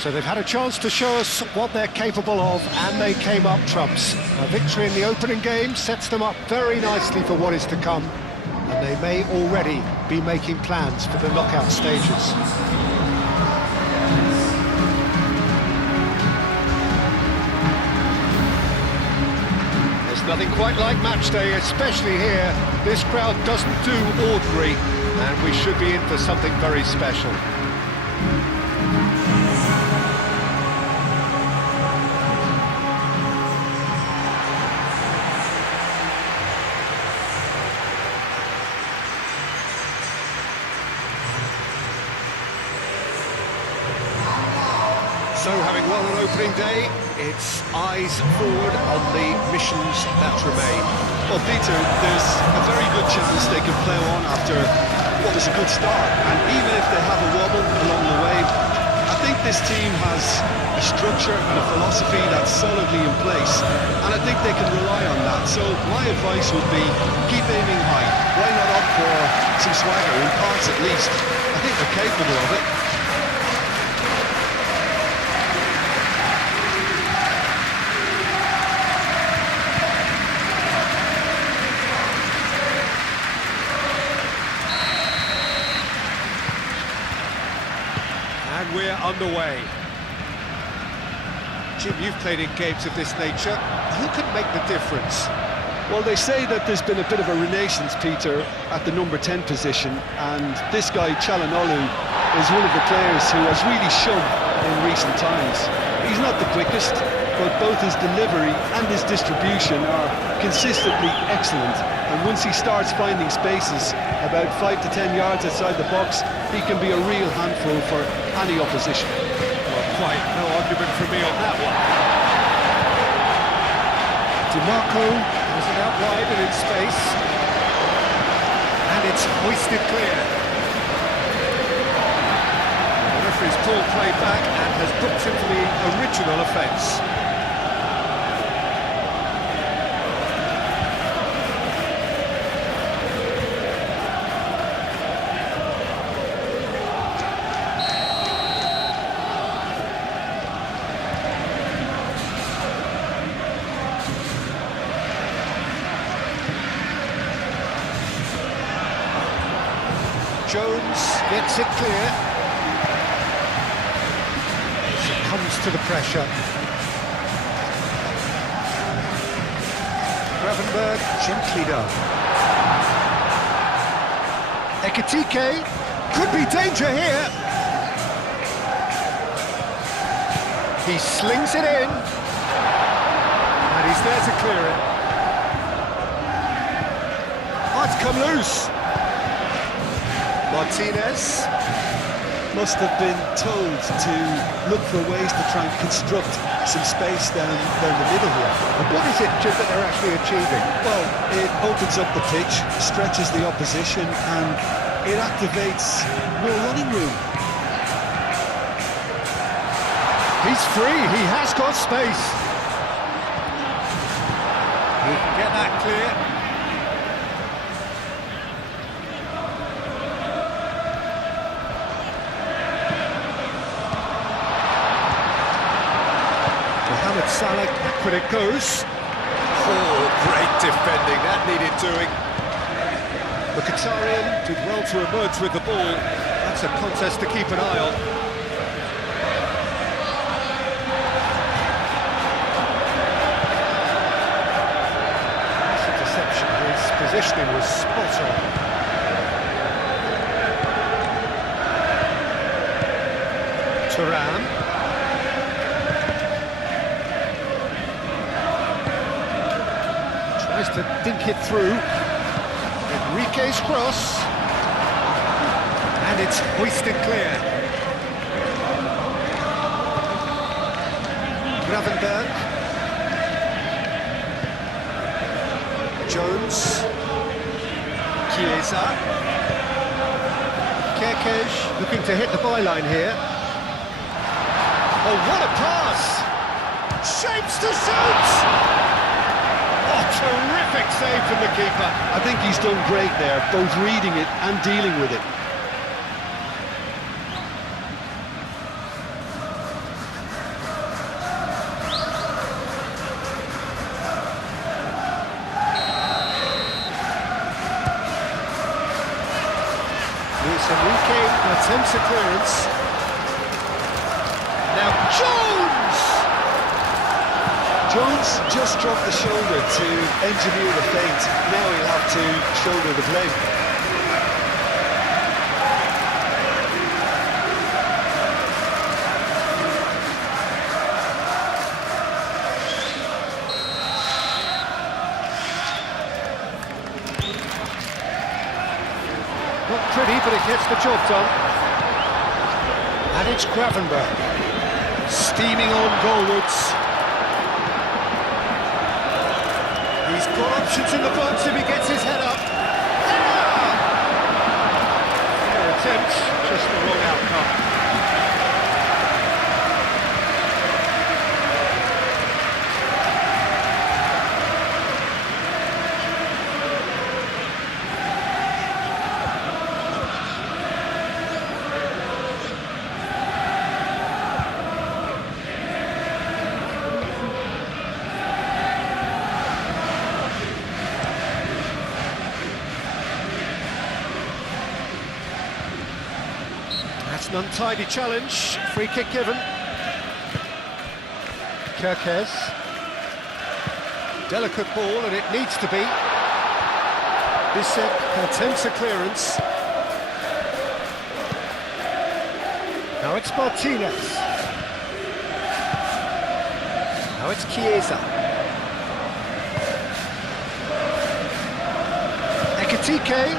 So they've had a chance to show us what they're capable of, and they came up trumps. A victory in the opening game sets them up very nicely for what is to come, and they may already be making plans for the knockout stages. There's nothing quite like Matchday, especially here. This crowd doesn't do ordinary, and we should be in for something very special. So, having won an opening day, it's eyes forward on the missions that remain. Well, Peter, there's a very good chance they can plough on after what was a good start. And even if they have a wobble along the way, I think this team has a structure and a philosophy that's solidly in place. And I think they can rely on that. So my advice would be, keep aiming high. Why not opt for some swagger, in parts at least? I think they're capable of it. And we're underway. Jim, you've played in games of this nature. Who can make the difference? Well, they say that there's been a bit of a renaissance, Peter, at the number 10 position, and this guy, Çalhanoğlu, is one of the players who has really shone in recent times. He's not the quickest, but both his delivery and his distribution are consistently excellent. And once he starts finding spaces about 5 to 10 yards outside the box, he can be a real handful for any opposition. Well, quite no argument from me on that one. DiMarco has it out wide and in space. And it's hoisted clear. The referee's pulled play back and has booked him for the original offence. Jones gets it clear. Succumbs to the pressure. Gravenberg gently done. Ekitike could be danger here. He slings it in. And he's there to clear it. Oh, it's come loose. Martinez must have been told to look for ways to try and construct some space down the middle here. But what is it, Jim, that they're actually achieving? Well, it opens up the pitch, stretches the opposition, and it activates more running room. He's free, he has got space. He can get that clear. Salah, back when it goes. Oh, great defending, that needed doing. Mkhitaryan did well to emerge with the ball. That's a contest to keep an eye on. This interception, his positioning was spot on. Thuram. To dink it through. Enrique's cross. And it's hoisted clear. Gravenberg. Jones. Chiesa. Kerkez looking to hit the byline here. Oh, what a pass! Shapes to shoot! Terrific save from the keeper. I think he's done great there, both reading it and dealing with it. attempts a clearance. Now Jones! Jones just dropped the shoulder to engineer the feint. Now he'll have to shoulder the blame. Not pretty, but it gets the job done. And it's Gravenberch. Steaming on goalwards. He's got options in the box if he gets his head up. Fair attempt, just the wrong outcome. That's an untidy challenge. Free kick given. Kerkez. Delicate ball, and it needs to be. Bissek attempts a clearance. Now it's Martinez. Now it's Chiesa. Ekitike.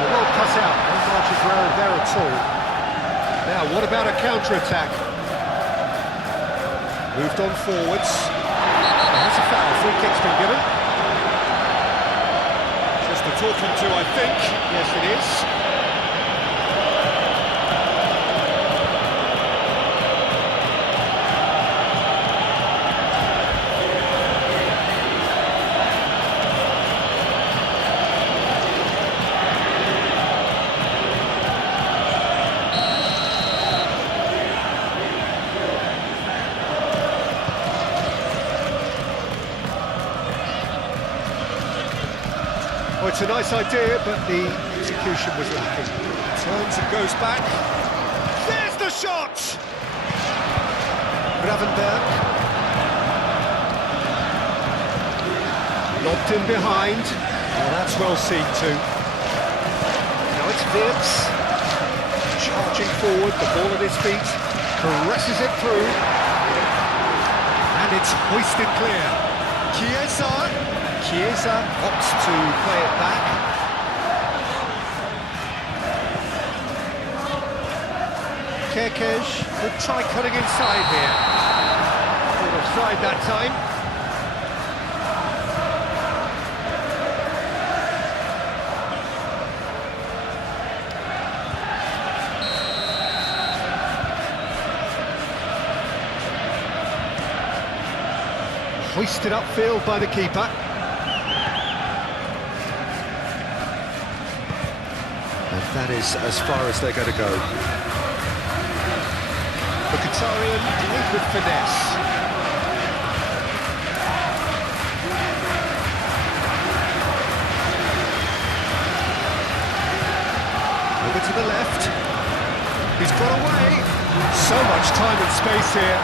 Well cut out. No margin for error there at all. Now, what about a counter-attack? Moved on forwards. That's a foul. Free kick's been given. Just a talking to, I think. Yes, it is. Well, it's a nice idea, but the execution was lacking. Turns and goes back. There's the shot! Gravenberch. Lobbed in behind. Well, that's well seen too. Now it's Wirtz. Charging forward, the ball at his feet. Caresses it through. And it's hoisted clear. Chiesa opts to play it back. Kerkez could try cutting inside here. Not offside that time. Hoisted upfield by the keeper. And that is as far as they're going to go. Mkhitaryan played with finesse. Over to the left. He's got away. So much time and space here.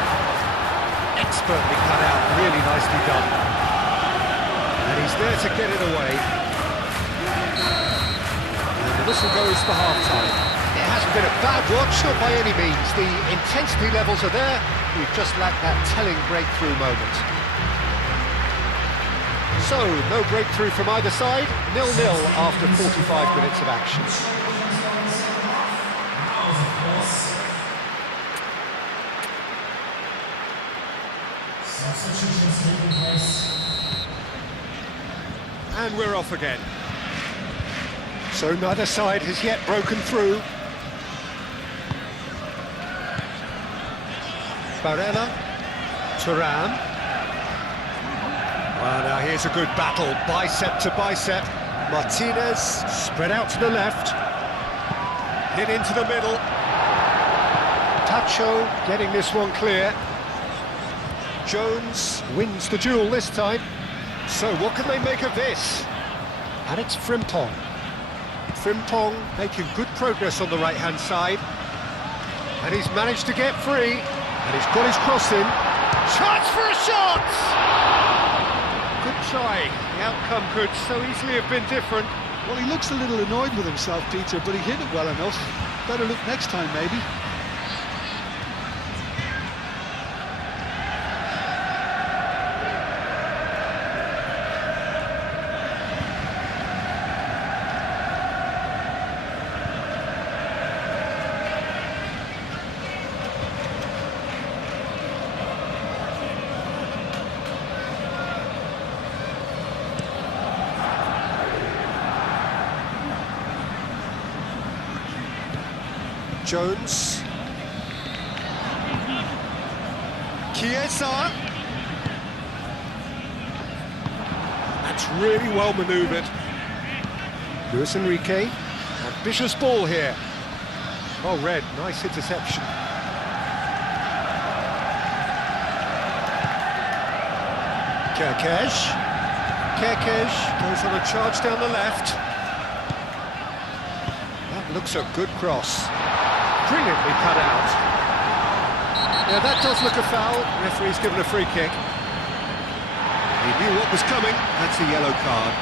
Expertly cut out, really nicely done. And he's there to get it away. And the whistle goes for half-time. It hasn't been a bad watch, not by any means. The intensity levels are there. We've just lacked that telling breakthrough moment. So, no breakthrough from either side. 0-0 after 45 minutes of action. And we're off again. So neither side has yet broken through. Barella, Thuram. Well, now here's a good battle, bicep to bicep. Martinez spread out to the left. Hit into the middle. Tacho getting this one clear. Jones wins the duel this time. So what can they make of this? And it's Frimpong. Frimpong making good progress on the right-hand side. And he's managed to get free. And he's got his cross in. Chance for a shot! Good try. The outcome could so easily have been different. Well, he looks a little annoyed with himself, Peter, but he hit it well enough. Better look next time, maybe. Jones. Chiesa. That's really well manoeuvred. Luis Enrique. Ambitious ball here. Oh, Red, nice interception. Kerkesh. Kerkesh goes on a charge down the left. That looks a good cross. Brilliantly cut out. Yeah, that does look a foul. Referee's given a free kick. He knew what was coming. That's a yellow card.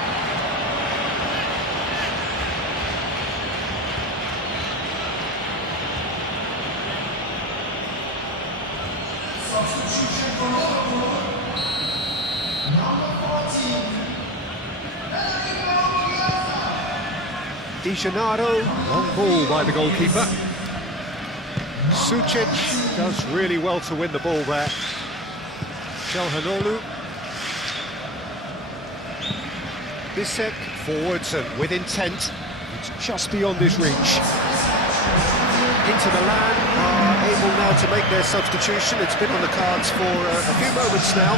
Di Gennaro, long ball by the goalkeeper. Sucic does really well to win the ball there. Çalhanoğlu. Bisek forwards and with intent. It's just beyond his reach. Inter Milan are able now to make their substitution. It's been on the cards for a few moments now.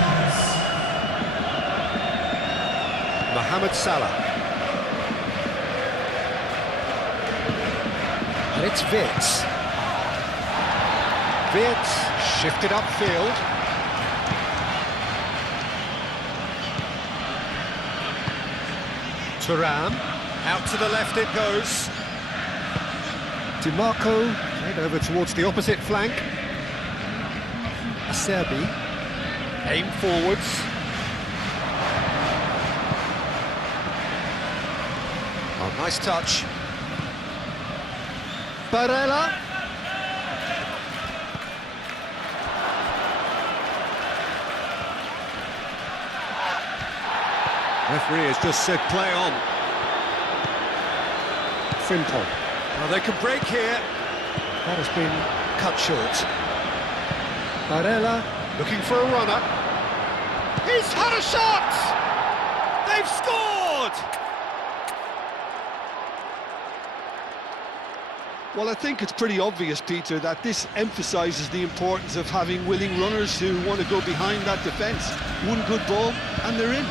Mohamed Salah. And it's Wirtz. Wirtz shifted upfield. Thuram, out to the left it goes. DiMarco, played over towards the opposite flank. Acerbi, aim forwards. Oh, nice touch. Barella. Referee has just said play on. Frimpong. Now they can break here. That has been cut short. Barella looking for a runner. He's had a shot! They've scored! Well, I think it's pretty obvious, Peter, that this emphasises the importance of having willing runners who want to go behind that defence. One good ball, and they're in.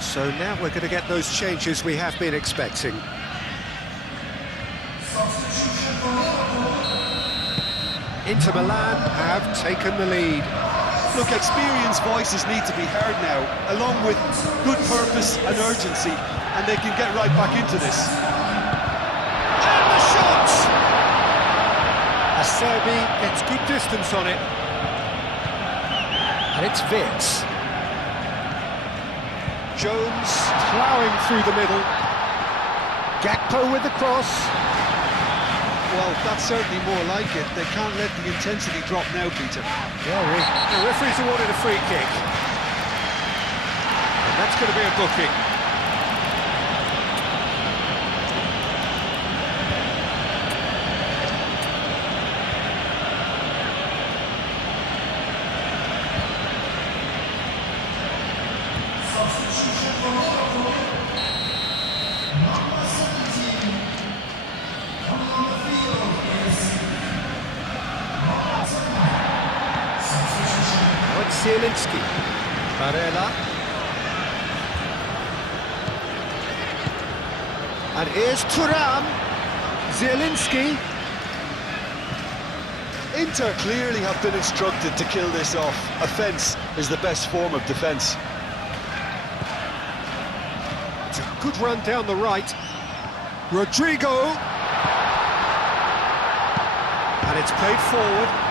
So now we're going to get those changes we have been expecting. Inter Milan have taken the lead. Look, experienced voices need to be heard now, along with good purpose and urgency, and they can get right back into this. And the shot! Acerbi gets good distance on it. And it's Wirtz. Jones ploughing through the middle. Gakpo with the cross. Well, that's certainly more like it. They can't let the intensity drop now, Peter. Yeah, the referee's awarded a free kick. And that's going to be a booking. Zielinski. Barella. And here's Thuram. Zielinski. Inter clearly have been instructed to kill this off. Offence is the best form of defence. It's a good run down the right. Rodrigo. And it's played forward.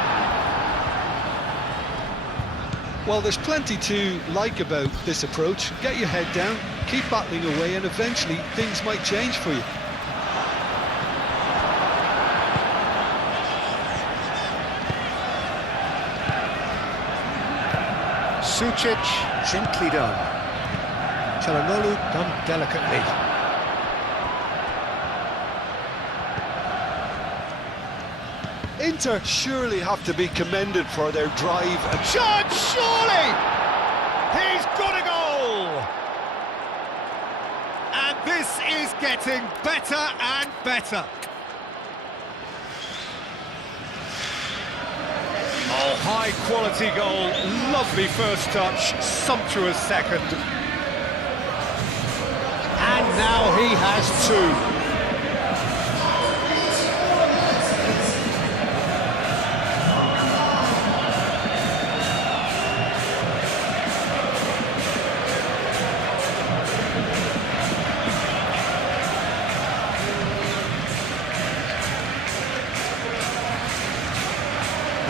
Well, there's plenty to like about this approach. Get your head down, keep battling away, and eventually things might change for you. Sucic, gently done. Çalhanoğlu done delicately. Inter surely have to be commended for their drive and Shot, surely! He's got a goal! And this is getting better and better. Oh, high-quality goal, lovely first touch, sumptuous second. And now he has two.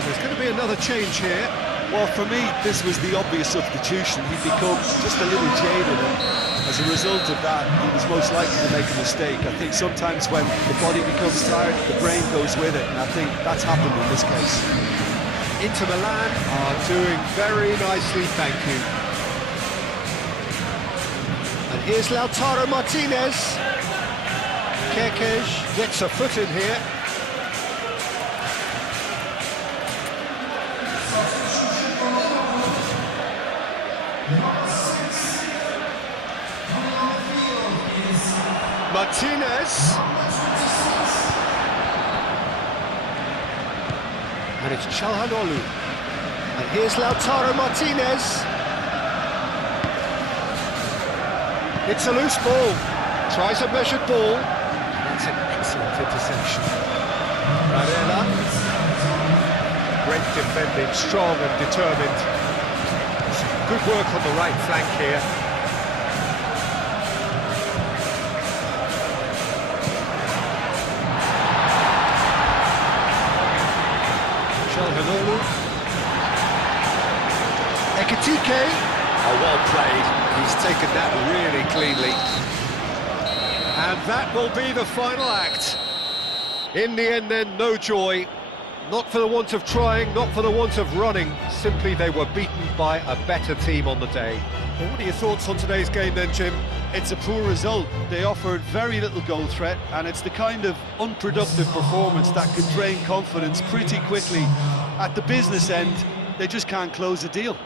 There's going to be another change here. well, for me, this was the obvious substitution. He'd become just a little jaded, and as a result of that, he was most likely to make a mistake. I think sometimes when the body becomes tired, the brain goes with it, and I think that's happened in this case. Inter Milan are doing very nicely, thank you. And here's Lautaro Martinez. Kerkez gets a foot in here. Martinez. And it's Çalhanoğlu. And here's Lautaro Martinez. It's a loose ball. Tries a measured ball. That's an excellent interception. Barella. Great defending, strong and determined. Good work on the right flank here. Çalhanoğlu. Ekitike. Oh, well played. He's taken that really cleanly. And that will be the final act. In the end then, no joy. Not for the want of trying, not for the want of running. Simply they were beaten by a better team on the day. Well, what are your thoughts on today's game then, Jim? It's a poor result. They offered very little goal threat, and it's the kind of unproductive performance that can drain confidence pretty quickly. At the business end, they just can't close the deal.